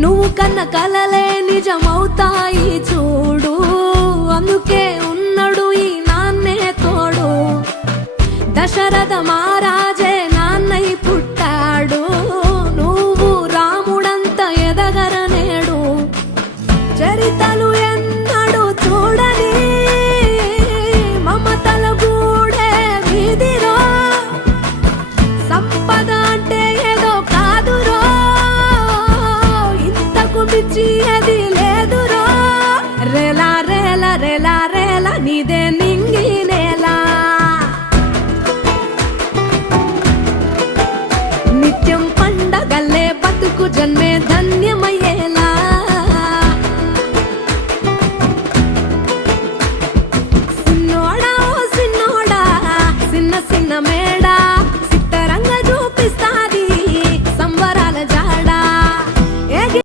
నువ్వు కన్న కలలే నిజమవుతాయి చూడు, అందుకే ఉన్నడు ఈ నాన్నే తోడు. దశరథ మహారాజే నాన్నై పుట్టాడు, నువ్వు రాముడంత ఎదగరనేడు. చరితలు ఎన్నడు చూడని మమతల గూడే వీధిలో, సంపద అంటే ఏదో కాదురో, ఇంతకు మించి అది లేదురో. రేలా రేలా రేలా రేలా నీదే నింగి నేలా, నిత్యం పండగల్లే బతుకు జన్మే